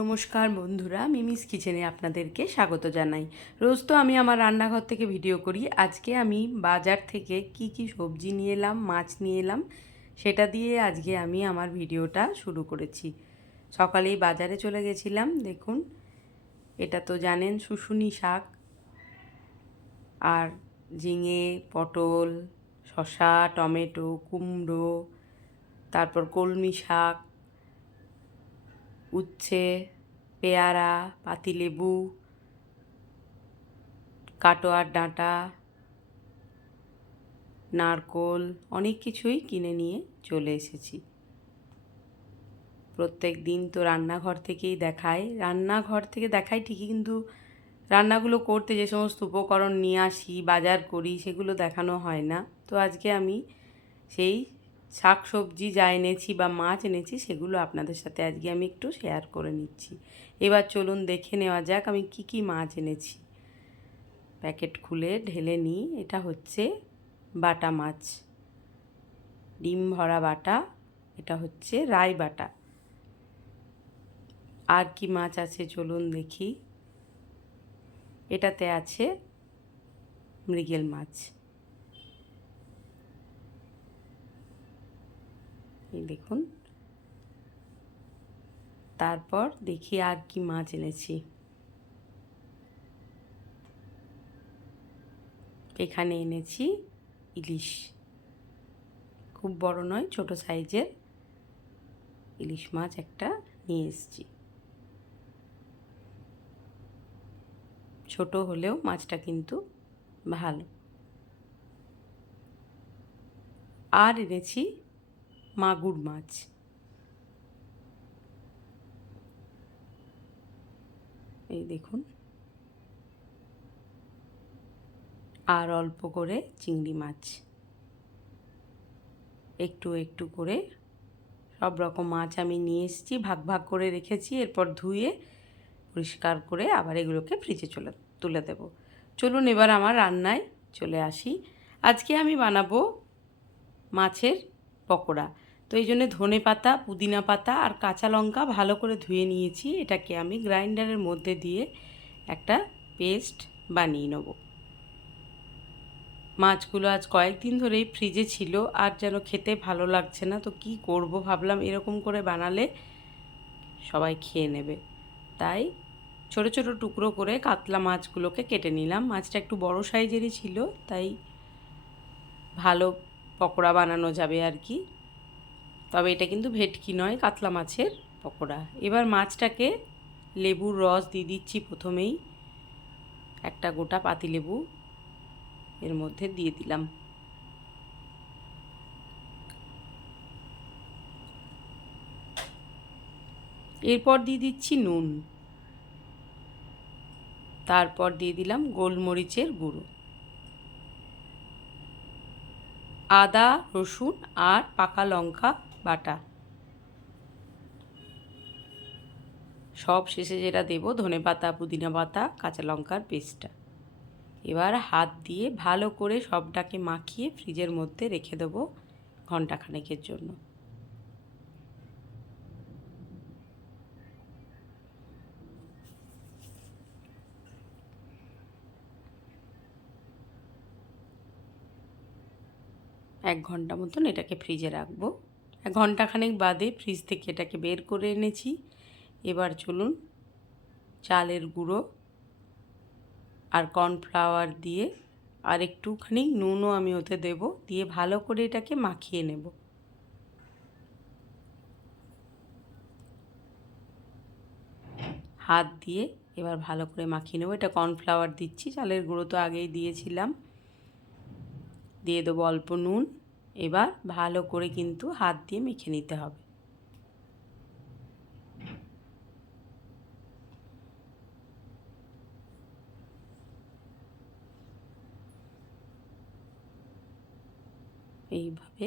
নমস্কার বন্ধুরা, মিমিস কিচেনে আপনাদেরকে স্বাগত জানাই। রোজ তো আমি আমার রান্নাঘর থেকে ভিডিও করি। আজকে আমি বাজার থেকে কি কি সবজি নিয়ে এলাম, মাছ নিয়ে এলাম, সেটা দিয়ে আজকে আমি আমার ভিডিওটা শুরু করেছি। সকালেই বাজারে চলে গেছিলাম, দেখুন, এটা তো জানেন, শুশুনি শাক আর ঝিঙে, পটল, শসা, টমেটো, কুমড়ো, তারপর কলমি শাক উচ্ছে, পেয়ারা, পাতিলেবু, কাটোয়ার ডাঁটা, নারকোল অনেক কিছুই কিনে নিয়ে চলে এসেছি। প্রত্যেক দিন তো রান্নাঘর থেকেই দেখায় রান্নাঘর থেকে দেখাই ঠিকই কিন্তু রান্নাগুলো করতে যে সমস্ত উপকরণ নিয়ে আসি, বাজার করি, সেগুলো দেখানো হয় না। তো আজকে আমি সেই শাক সবজি যা এনেছি বা মাছ এনেছি সেগুলো আপনাদের সাথে আজকে আমি একটু শেয়ার করে নিচ্ছি। এবার চলুন দেখে নেওয়া যাক আমি কি কি মাছ এনেছি। প্যাকেট খুলে ঢেলে নিই, এটা হচ্ছে বাটা মাছ। ডিম ভরা বাটা, এটা হচ্ছে রাই বাটা। আর কি মাছ আছে চলুন দেখি। এটাতে আছে মৃগেল মাছ। দেখুন। তারপর দেখি আর কি মাছ এনেছি। এখানে এনেছি ইলিশ। খুব বড় নয়, ছোট সাইজের ইলিশ মাছ একটা নিয়ে এসেছি। ছোট হলেও মাছটা কিন্তু ভালো। আর এনেছি মাগুর মাছ। এই দেখুন। আর অল্প করে চিংড়ি মাছ। একটু একটু করে সব রকম মাছ আমি নিয়ে এসেছি, ভাগ ভাগ করে রেখেছি, এরপর ধুয়ে পরিষ্কার করে আবার এগুলোকে ফ্রিজে চলে, তুলে দেব। চলুন এবার আমার রান্নায় চলে আসি। আজকে আমি বানাবো মাছের পকোড়া। তো এই জন্য ধনে পাতা, পুদিনা পাতা আর কাঁচা লঙ্কা ভালো করে ধুয়ে নিয়েছি। এটাকে আমি গ্রাইন্ডারের মধ্যে দিয়ে একটা পেস্ট বানিয়ে নেব। মাছগুলো আজ কয়েকদিন ধরেই ফ্রিজে ছিল আর যেন খেতে ভালো লাগছে না, তো কি করব ভাবলাম এরকম করে বানালে সবাই খেয়ে নেবে। তাই ছোট ছোট টুকরো করে কাতলা মাছগুলোকে কেটে নিলাম। মাছটা একটু বড় সাইজেরই ছিল, তাই ভালো পকোড়া বানানো যাবে আর কি। তবে এটা কিন্তু ভেটকি নয়, কাতলা মাছের পকোড়া। এবার মাছটাকে লেবুর রস দিয়ে দিচ্ছি প্রথমেই। একটা গোটা পাতিলেবু এর মধ্যে দিয়ে দিলাম। এরপর দিয়ে দিচ্ছি নুন। তারপর দিয়ে দিলাম গোলমরিচের গুঁড়ো। আদা, রসুন আর পাকা লঙ্কা বাটা। সব শেষে যেটা দেবো, ধনে পাতা, পুদিনা পাতা, কাঁচা লঙ্কার পেস্টটা। এবার হাত দিয়ে ভালো করে সবটাকে মাখিয়ে ফ্রিজের মধ্যে রেখে দেবো ঘন্টাখানেকের জন্য। এক ঘণ্টা মতন এটাকে ফ্রিজে রাখব। ঘন্টাখানেক বাদে ফ্রিজ থেকে এটাকে বের করে এনেছি। এবার চলুন চালের গুঁড়ো আর কর্নফ্লাওয়ার দিয়ে আর একটুখানি নুনও আমি ওতে দেব, দিয়ে ভালো করে এটাকে মাখিয়ে নেব। হাত দিয়ে এবার ভালো করে মাখিয়ে নেব। এটা কর্নফ্লাওয়ার দিচ্ছি, চালের গুঁড়ো তো আগেই দিয়েছিলাম। দিয়ে দেবো অল্প নুন। এবার ভালো করে কিন্তু হাত দিয়ে মেখে নিতে হবে। এইভাবে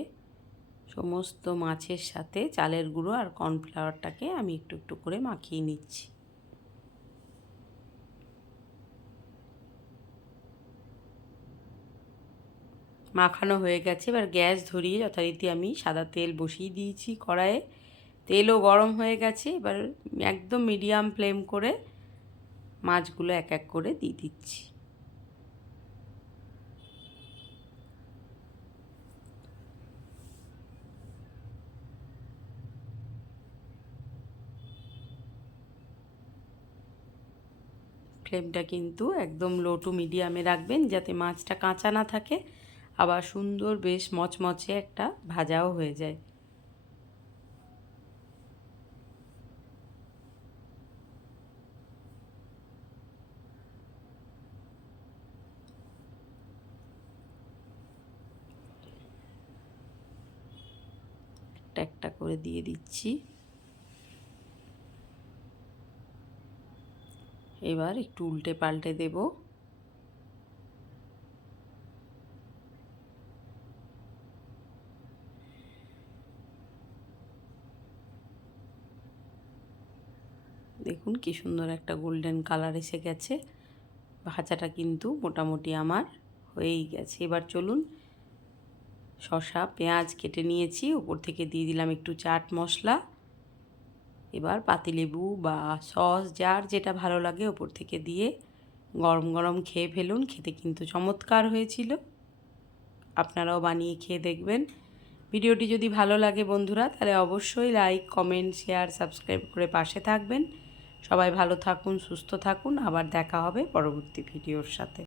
সমস্ত মাছের সাথে চালের গুঁড়ো আর কর্নফ্লাওয়ারটাকে আমি একটু একটু করে মাখিয়ে নিচ্ছি। মাখানো হয়ে গেছে। এবার গ্যাস ধরিয়ে যথারীতি আমি সাদা তেল বসিয়ে দিয়েছি কড়াইয়ে। তেলও গরম হয়ে গেছে। এবার একদম মিডিয়াম ফ্লেম করে মাছগুলো এক এক করে দিয়ে দিচ্ছি। ফ্লেমটা কিন্তু একদম লো টু মিডিয়ামে রাখবেন যাতে মাছটা কাঁচা না থাকে। আবার সুন্দর বেশ মচমচে একটা ভাজাও হয়ে যায়। একটা একটা করে দিয়ে দিচ্ছি। এবার একটু উল্টে পাল্টে দেব। দেখুন কি সুন্দর একটা গোল্ডেন কালার এসে গেছে। ভাজাটা কিন্তু মোটামুটি আমার হয়েই গেছে। এবার চলুন শসা, পেঁয়াজ কেটে নিয়েছি। ওপর থেকে দিয়ে দিলাম একটু চাট মশলা। এবার পাতিলেবু বা সস, যার যেটা ভালো লাগে ওপর থেকে দিয়ে গরম গরম খেয়ে ফেলুন। খেতে কিন্তু চমৎকার হয়েছিল। আপনারাও বানিয়ে খেয়ে দেখবেন। ভিডিওটি যদি ভালো লাগে বন্ধুরা, তাহলে অবশ্যই লাইক কমেন্ট শেয়ার সাবস্ক্রাইব করে পাশে থাকবেন। সবাই ভালো থাকুন সুস্থ থাকুন। আবার দেখা হবে পরবর্তী ভিডিওর সাথে।